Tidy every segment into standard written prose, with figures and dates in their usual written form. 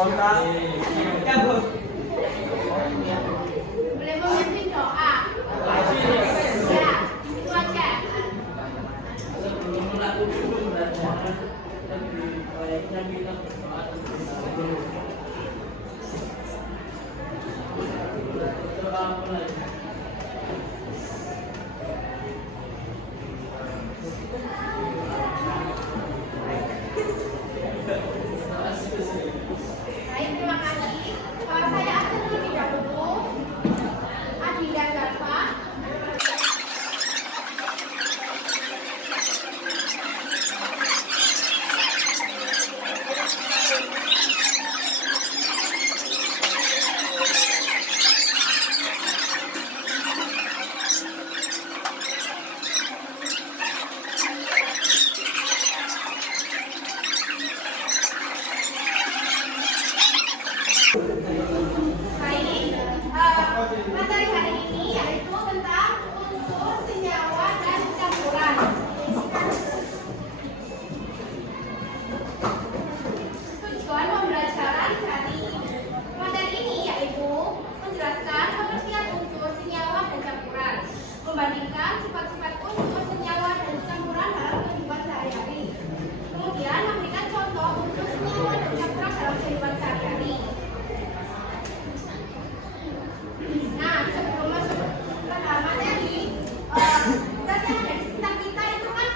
Boleh memimpin doa. Ya, itu aja. Baik, terima kasih. Saya absen terlebih dahulu. Adi dan Zalfa. Baik, materi hari ini yaitu tentang unsur, senyawa, dan campuran. Tujuan pembelajaran dari materi ini yaitu menjelaskan pengertian unsur, senyawa, dan campuran, membandingkan sifat-sifat unsur, senyawa, dan campuran dalam kehidupan sehari-hari. Kemudian memberikan contoh unsur, senyawa, dan campuran dalam kehidupan sehari-hari. Nah, sebelum masuk ke dalam materi, zat yang ada di sekitar kita itu kan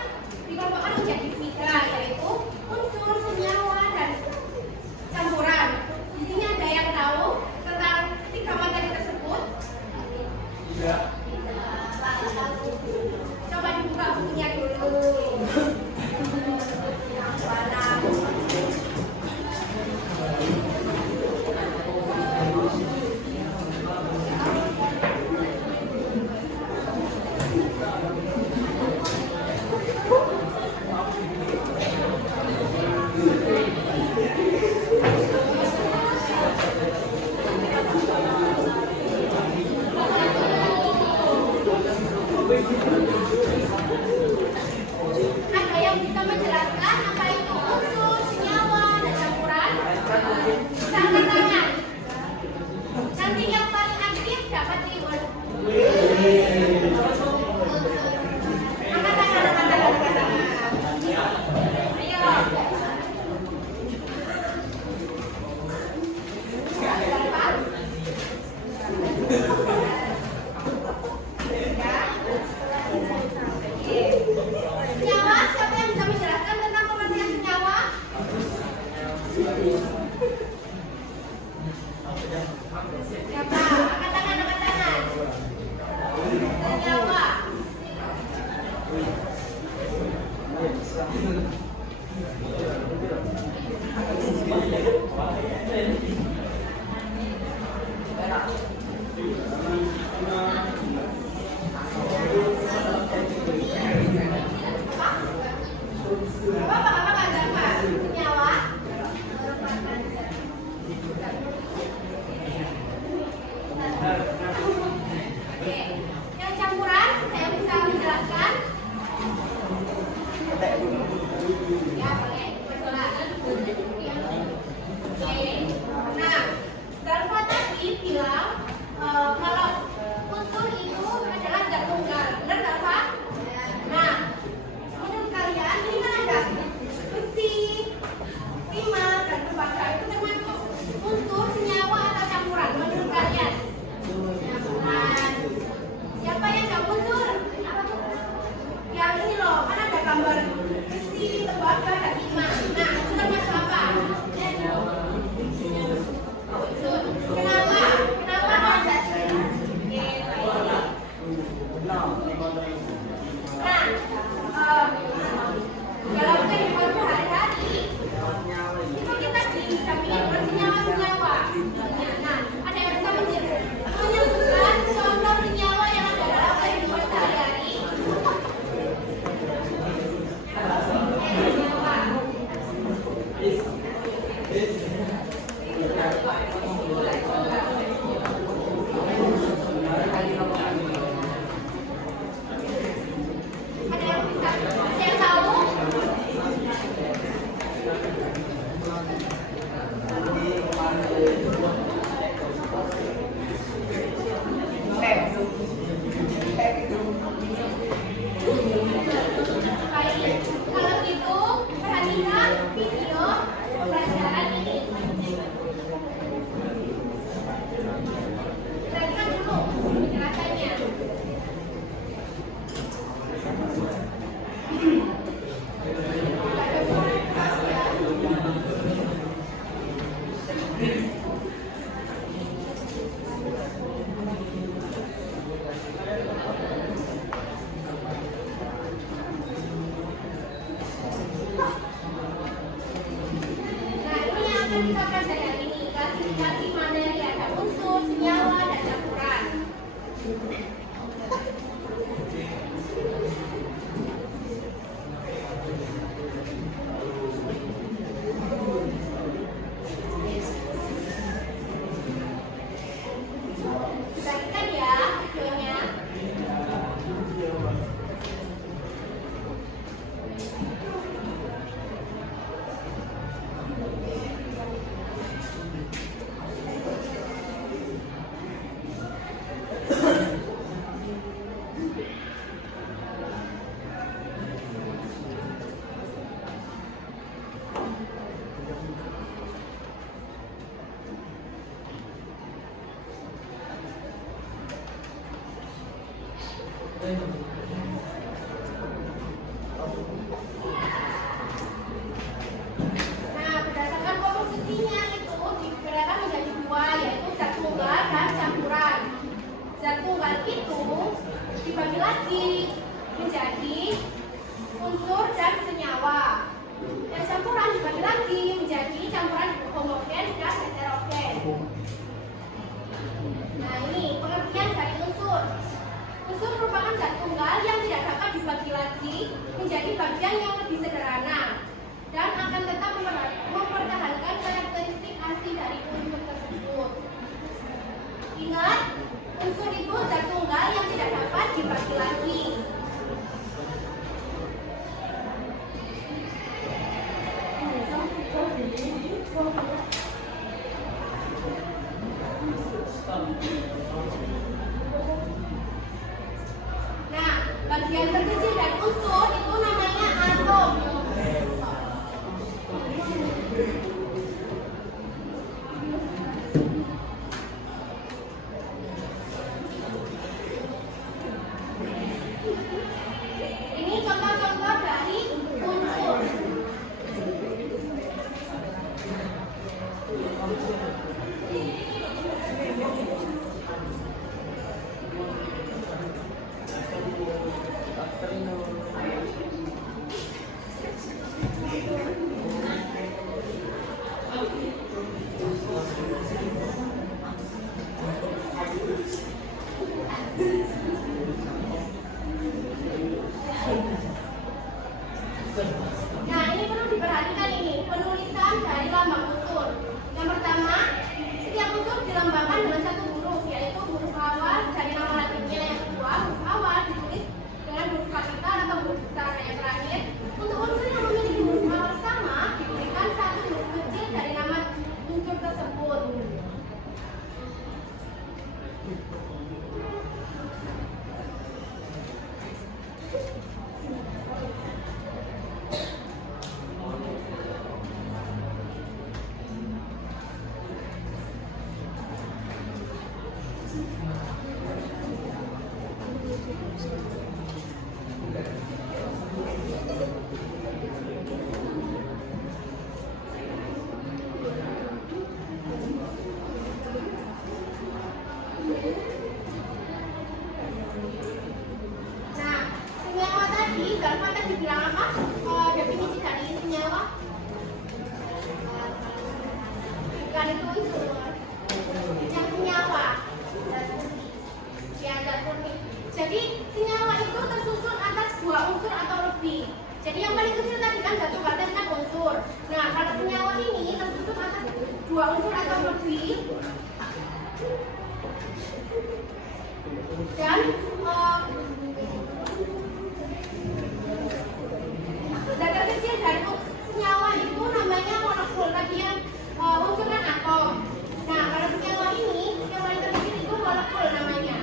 dikelompokkan menjadi 3, yaitu unsur, senyawa, dan campuran. Di sini ada yang tahu tentang 3 materi tersebut? Tidak. Coba dibuka bukunya dulu. Yang warna. Ada yang bisa menjelaskan apa itu unsur, senyawa, dan campuran? Bisa angkat tangan. Nanti yang paling aktif dapat reward. Angkat tangan, angkat tangan, angkat tangan. Ayo. Berapa? Senyawa, siapa yang bisa menjelaskan tentang pengertian senyawa? Siapa? Angkat tangan, angkat tangan. Senyawa. Apa Zalfa? Senyawa? Oke. Yang campuran, saya bisa menjelaskan? Ya, boleh. Oke. Nah, Zalfa tadi bilang kalau unsur itu adalah zat tunggal. Benar, Zalfa? Nah, menurut kalian ini kan ada besi, timah, dan tembaga. Itu termasuk unsur, senyawa, atau campuran menurut kalian? Campuran. Siapa yang jawab unsur? Yang ini loh, kan ada gambar besi, tembaga, dan timah. Nah, itu termasuk apa? Unsur. Kenapa? Kenapa ada? Oke, baik. Nah, dalam kehidupan sehari-hari itu kita didampingi dengan senyawa-senyawa. Nah, ada yang bisa menyebutkan contoh senyawa yang ada dalam kehidupan sehari-hari? yang kita pelajari ini klasifikasi materi ada unsur, senyawa, dan campuran. Perhatikan ya videonya. Nah, berdasarkan komposisinya itu dibedakan menjadi dua, yaitu zat tunggal dan campuran. Zat tunggal itu dibagi lagi menjadi unsur dan senyawa. Dan campuran dibagi lagi menjadi campuran homogen dan heterogen. Nah, ini pengertian dari unsur. Unsur merupakan zat tunggal yang tidak dapat dibagi lagi menjadi bagian yang lebih sederhana dan akan tetap mempertahankan karakteristik asli dari unsur tersebut. Ingat, unsur itu zat tunggal yang tidak dapat dibagi lagi. Nah, bagian terkecil dari unsur itu namanya atom. Ini contoh-contoh dari unsur. Nah, ini perlu diperhatikan ini penulisan dari lambang unsur. Yang pertama, setiap unsur dilambangkan dengan satu huruf, yaitu huruf awal dari nama latinnya. Yang kedua, huruf awal ditulis dengan huruf kapital atau huruf besar. Yang terakhir, untuk unsur yang memiliki huruf awal sama diberikan satu huruf kecil dari nama unsur tersebut. Nah, senyawa tadi, Galvan tadi bilang apa? Definisi dari senyawa? Bukan itu unsur. Yang senyawa. Ya, zat murni. Jadi, senyawa itu tersusun atas dua unsur atau lebih. Jadi, yang paling kecil tadi kan zat tunggal tadi kan unsur. Nah, kalau senyawa ini tersusun atas dua unsur atau lebih. Dan zat terkecil dari senyawa itu namanya molekul. Tadi yang unsur kan atom. Nah, kalau senyawa ini yang paling terkecil itu molekul namanya.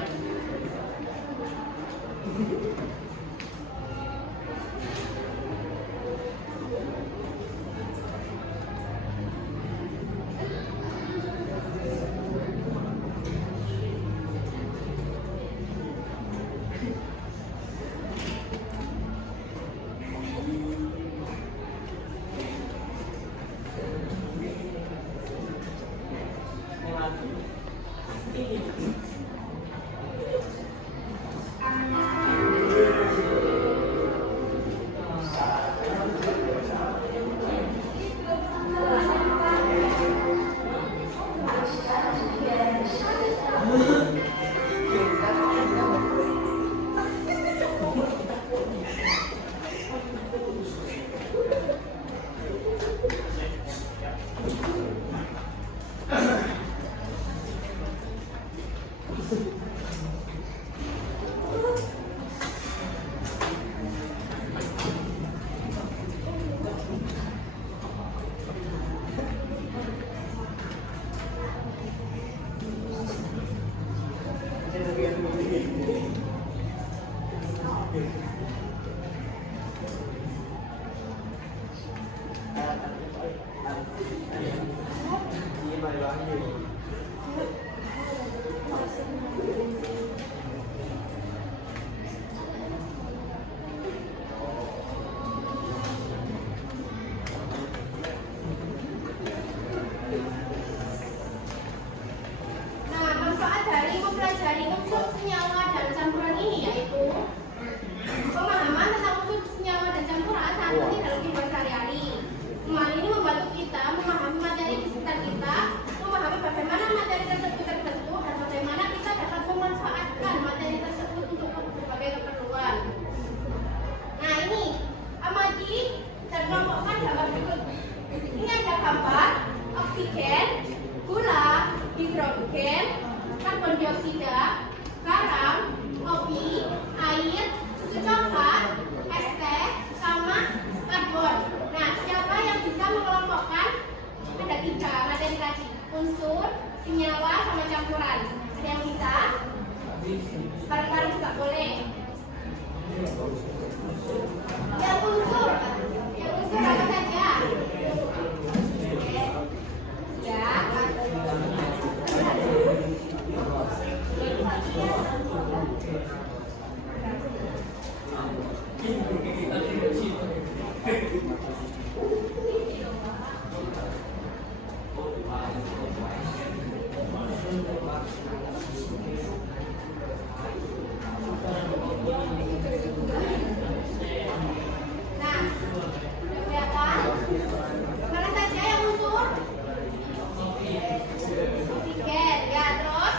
Yang unsur apa saja? Oke. Ya. Nah, kelihatan? Mana saja yang unsur? Oksigen, ya terus?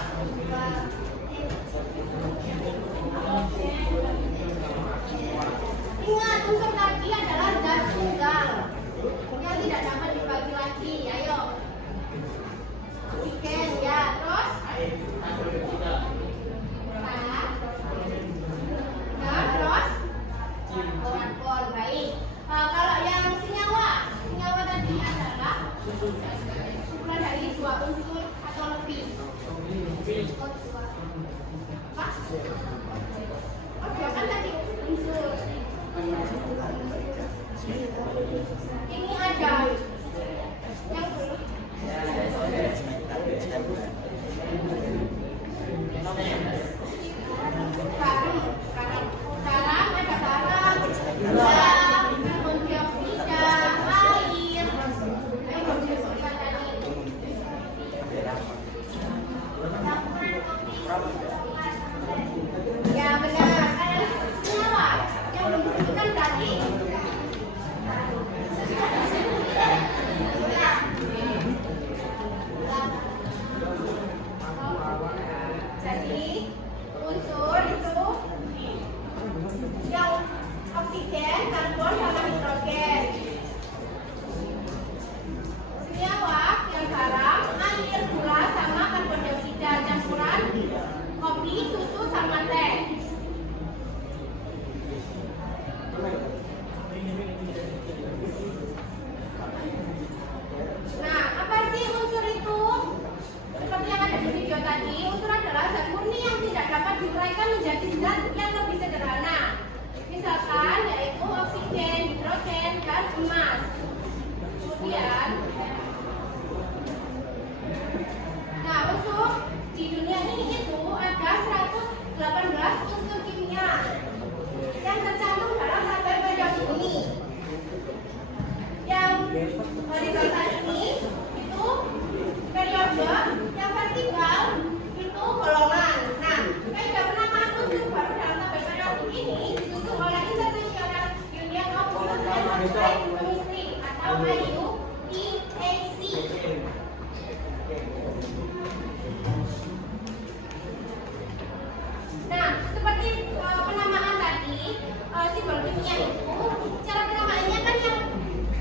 Ingat, unsur tadi adalah zat tunggal yang tidak dapat dibagi lagi. Ayo. Oksigen, ya terus? Ya terus? Argon, baik. Kalau yang senyawa tadi adalah kumpulan dari dua unsur atau lebih. Apa? Oh, dua kan tadi unsur. Ini ada yang belum. Garam, ada garam, gula, karbon dioksida, air. Ayo disebutkan tadi. Ya benar, ada senyawa yang belum disebutkan tadi. Jadi unsur itu yang oksigen, karbon, sama hidrogen. Senyawa yang garam, air, gula, sama karbon dioksida. Campuran kopi, susu, sama teh. Nah, apa sih unsur itu? Seperti yang ada di video tadi, unsur adalah zat murni yang tidak dapat diuraikan menjadi zat yang lebih sederhana. Misalkan yaitu oksigen, hidrogen, dan emas. Kemudian, nah unsur di dunia ini itu ada 118 unsur kimia yang tercantum dalam tabel periode ini. Yang horizontal ini itu periode, yang vertikal itu golongan. Nah, kaidah penamaan unsur baru dalam tabel periode ini disusun oleh International Union of European Applied Chemistry atau IUPAC. Nah, seperti penamaan tadi, simbol kimia itu, cara penamaannya kan yang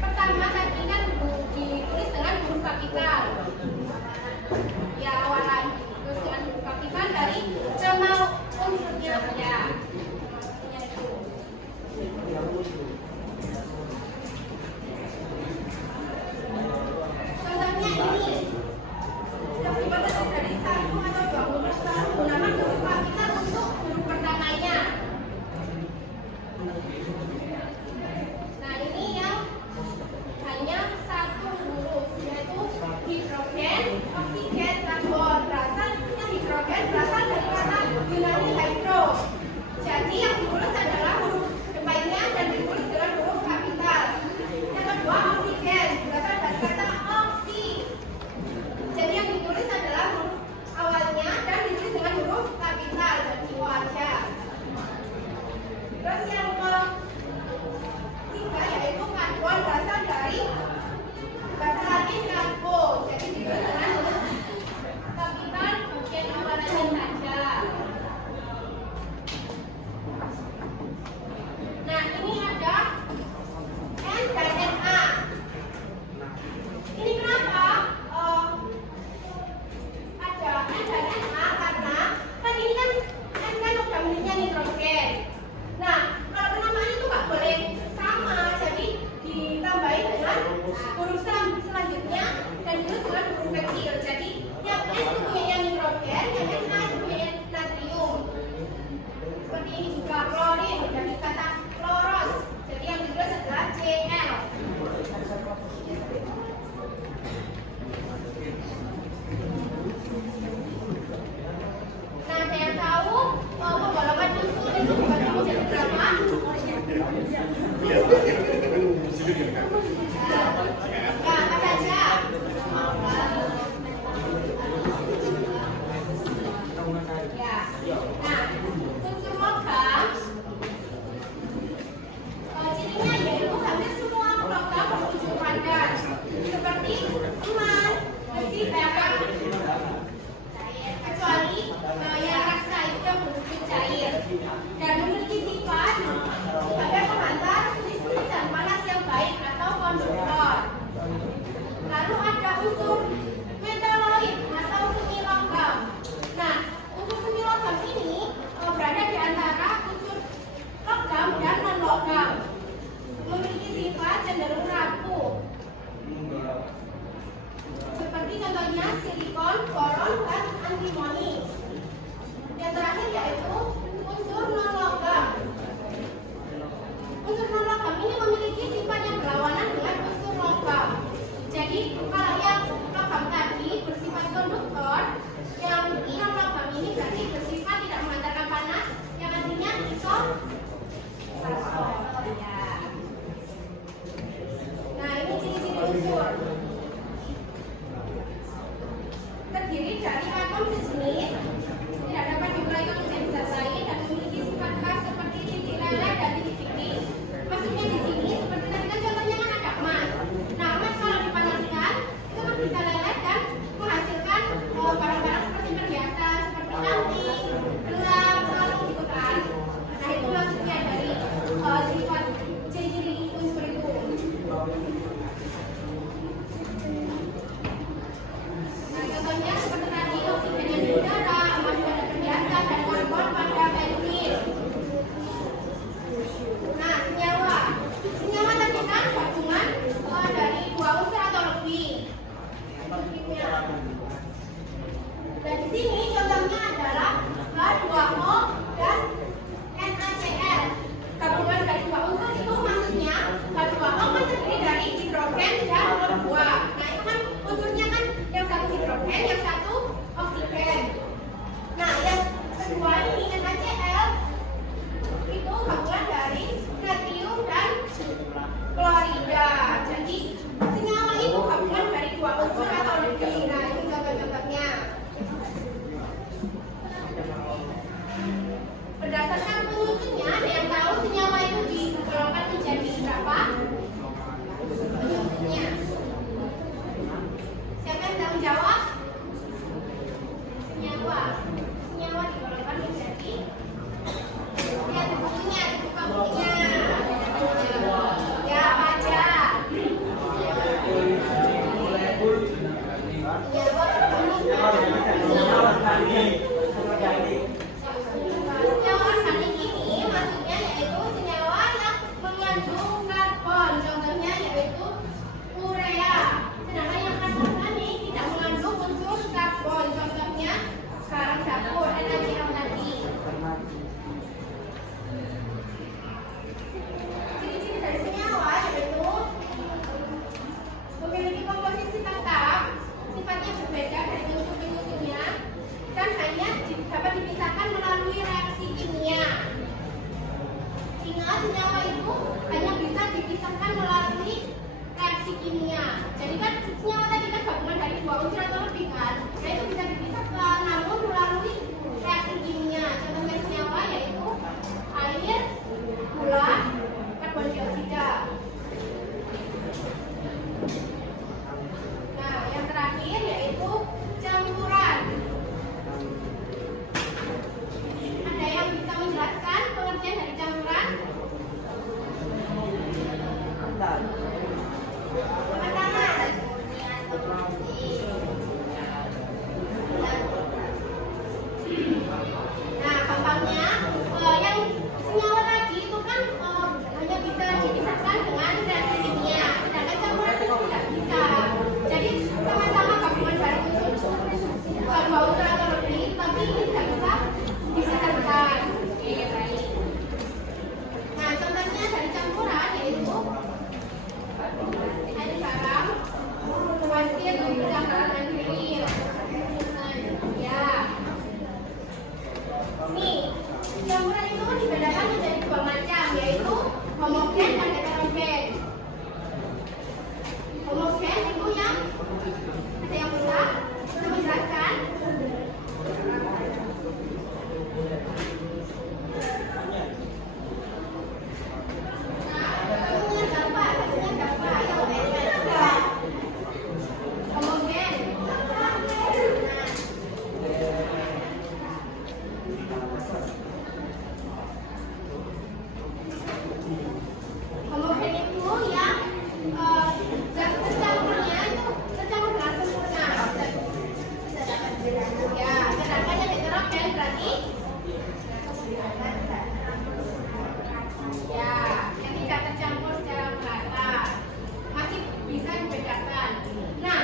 pertama tadi kan ditulis dengan huruf kapital. Ya, awalan terus dengan huruf kapital dari nama unsurnya ya. Contohnya ini. Seperti pada dari 1 atau 20 menggunakan huruf kapital untuk huruf pertamanya. Nah, ini yang hanya satu huruf, yaitu hidrogen, oksigen, karbon. Hidrogen berasal dari kata Yunani hydro. Jadi yang ditulis adalah huruf depannya dan ditulis dengan huruf kapital. Yang kedua, oksigen berasal dari kata oksi. Jadi yang ditulis adalah huruf awalnya dan ditulis dengan huruf kapital. Jadi wajah. Terus yang ketiga yaitu karbon berasal dari bahasa Latin karbo. Jadi ditulis dengan huruf kapital bagian awalnya saja. Nah, ini ada N dan Na. Ini kenapa ada N dan Na? Karena kan ini kan N kan udah bentuknya nitrogen. Nah, kalau penamaan itu unsur atau lebih kan, yaitu bisa dipisahkan namun melalui reaksi kimia. Contohnya senyawa yaitu air, gula, karbon dioksida. Nah, yang terakhir yaitu campuran. Ada yang bisa menjelaskan pengertian dari campuran? Angkat tangan. Nah, gampangnya yang senyawa tadi itu kan hanya bisa dipisahkan dengan reaksi kimia, sedangkan campuran itu tidak bisa. Jadi sama-sama gabungan dari unsur dua unsur atau lebih, tapi ini tidak bisa dipisahkan. Oke, baik. Nah, contohnya dari campuran yaitu air garam, pasir dicampur dengan air. Ya. Nih, campuran itu dibedakan menjadi dua macam, yaitu homogen dan heterogen. Homogen itu yang ada yang bisa menjelaskan? Homogen itu yang zat tercampurnya itu tercampur dengan sempurna. Ya, sedangkan yang heterogen berarti ya, yang tidak tercampur secara merata. Masih bisa dibedakan. Nah,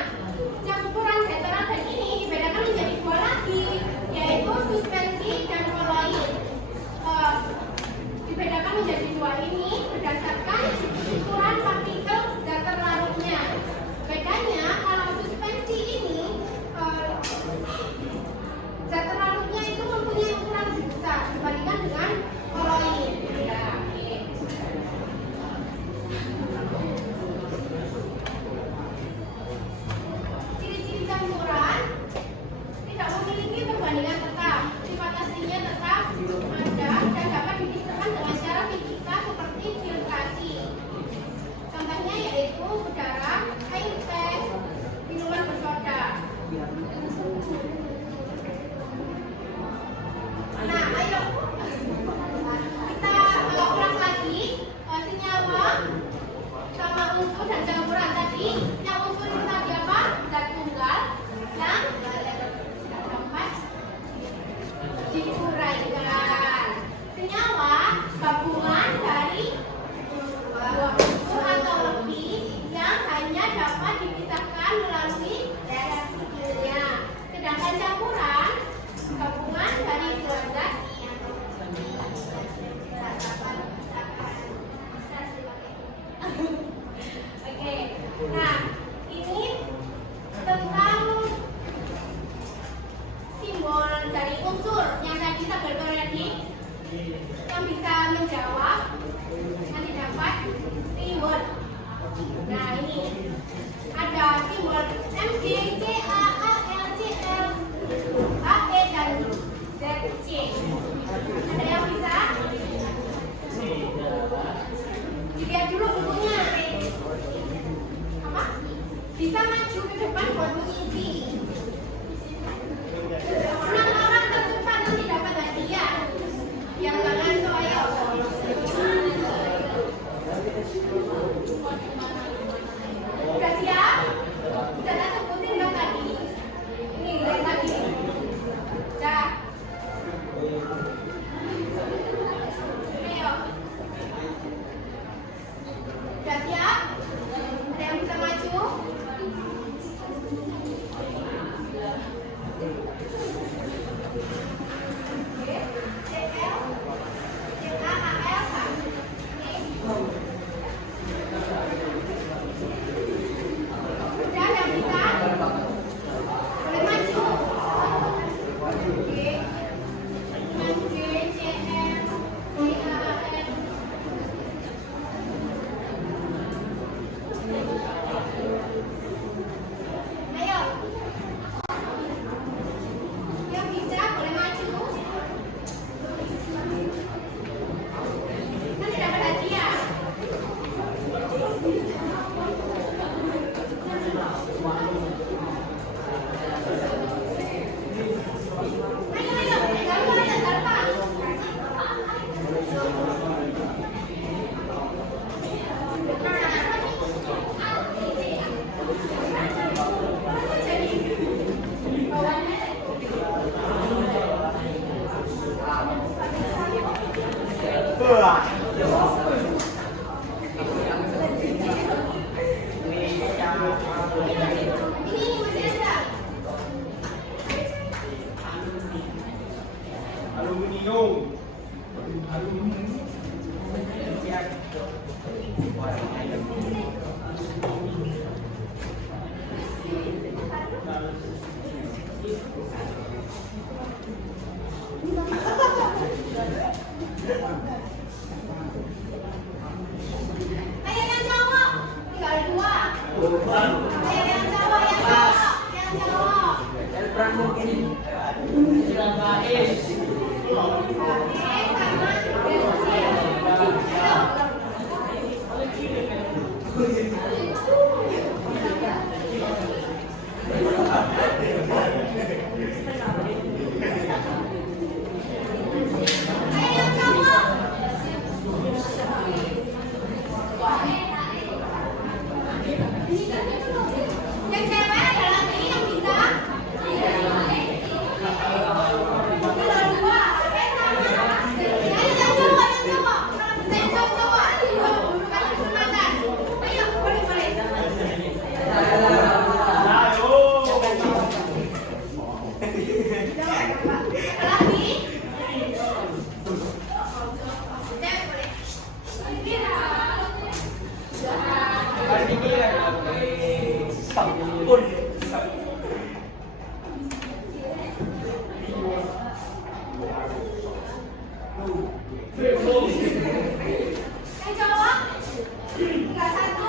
campuran heterogen ini dibedakan menjadi dua lagi, yaitu suspensi dan koloid. Dibedakan menjadi dua ini berdasarkan ukuran partikel zat terlarutnya. Bedanya kalau suspensi ini zat terlarutnya itu mempunyai ukuran besar dibandingkan dengan koloid. Ya, oke. Ciri-ciri campuran tidak memiliki perbandingan tetap. Sifat aslinya tetap ada dan dapat dipisahkan dengan cara fisika seperti filtrasi. Contohnya Ayo yang cowok, tinggal dua. Ayo yang cowok, yang cowok, yang cowok. Yang cewek ada lagi yang bisa. Tinggal dua. Ayo yang cowok, yang cowok. Yang cowok. Kasih kesempatan. Ayo, boleh. Lagi. Yang cowok, tinggal satu.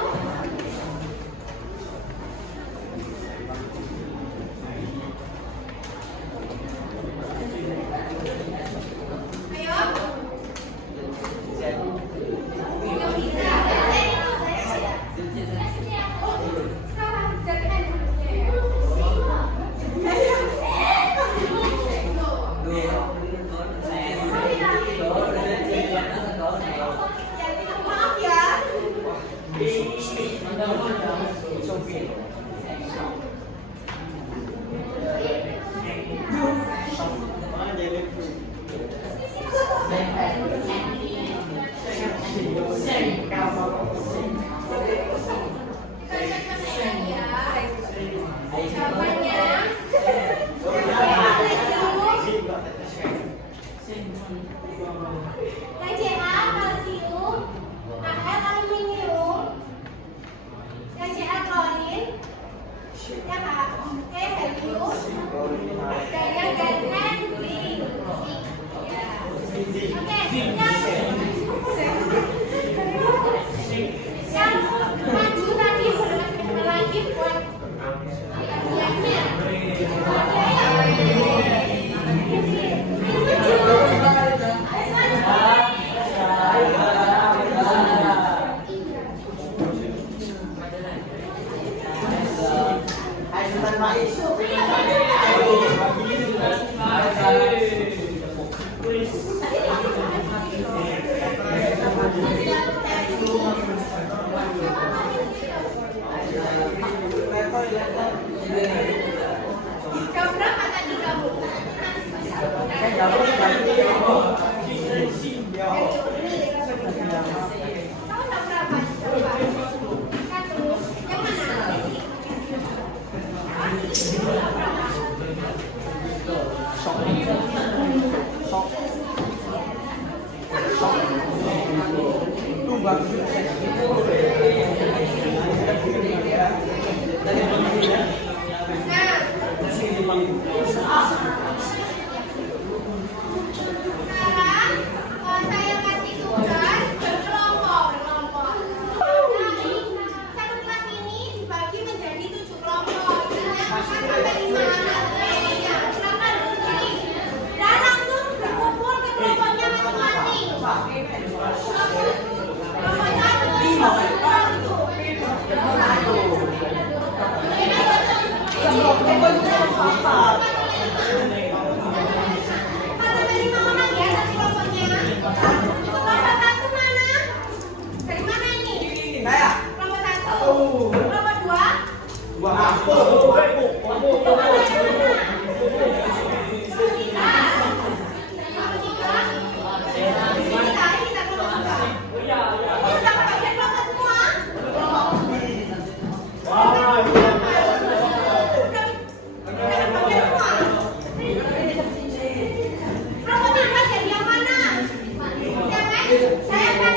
Ayo. Yang bisa. Sekarang siapkan. Maaf ya. Yang CA kalsium, AL aluminium, yang CA klorin, yang HE helium, dan yang ZN zinc. Oke, yang maju tadi lagi buat lihatnya. Jam berapa tadi kamu? Kamu jam berapa? Satu. Yang mana? Sekarang saya kasih tugas berkelompok. Jadi satu kelas ini dibagi menjadi 7 kelompok. Yang sampai 5 anak. Silakan berdiri dan langsung berkumpul ke kelompoknya masing-masing. Kelompok 1. Saya akan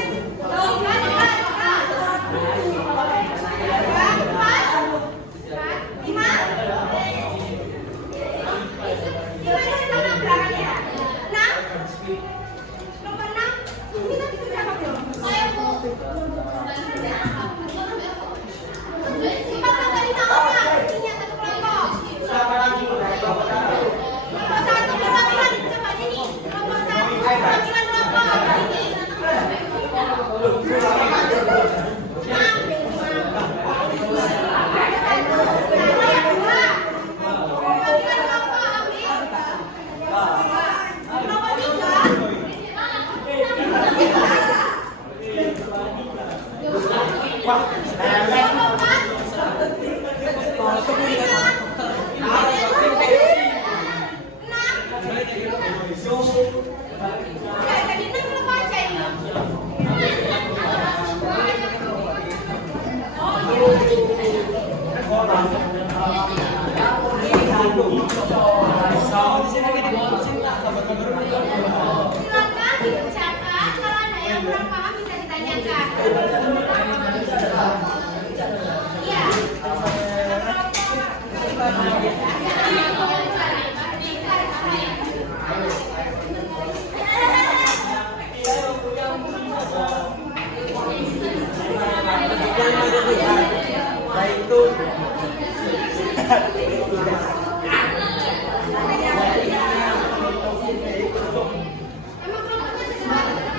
Silakan diucapkan, kalau ada yang kurang paham bisa ditanyakan. Iya.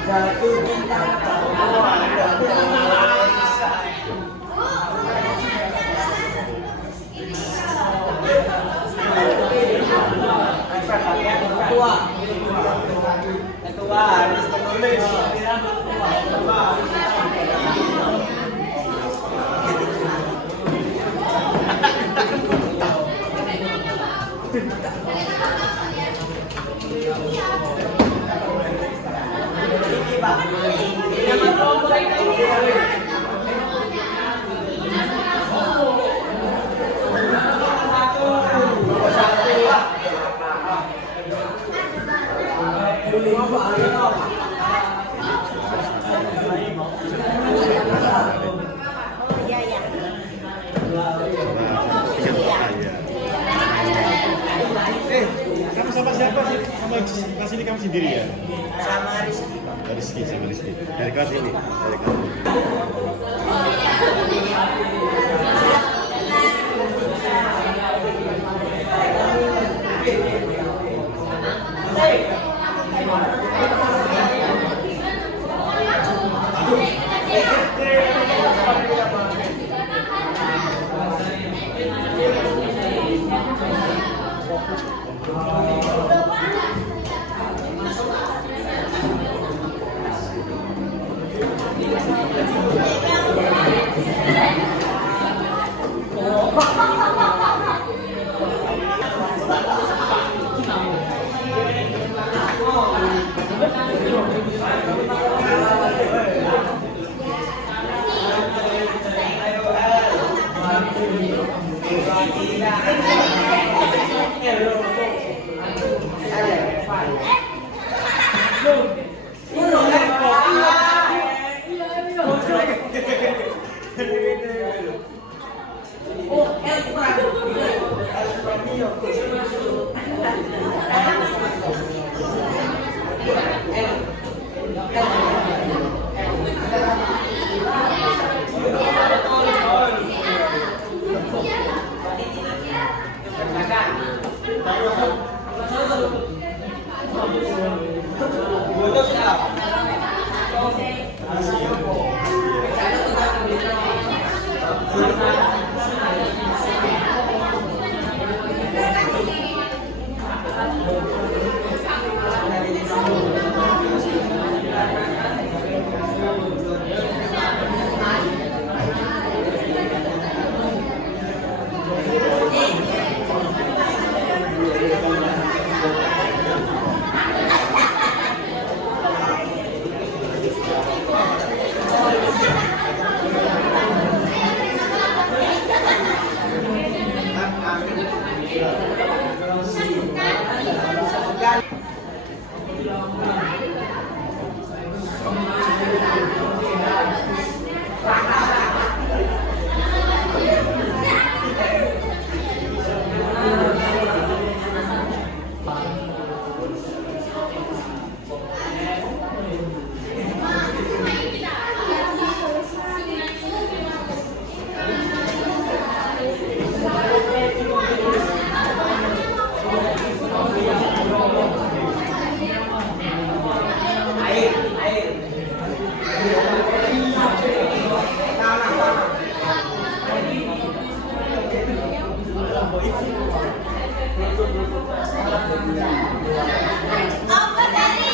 Jatuh cinta. Ketua harus menulis. Kamu sama siapa sih? Sama pas ini kamu sendiri ya? Sama Rizky. Rizky, sama Rizky. Dari kelas ini, dari kelas. Apa tadi?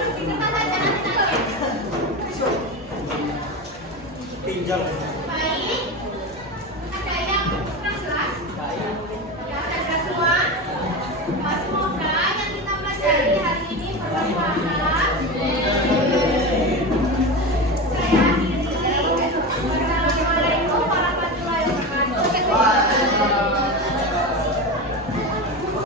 Di kertas aja nanti. Pinjam.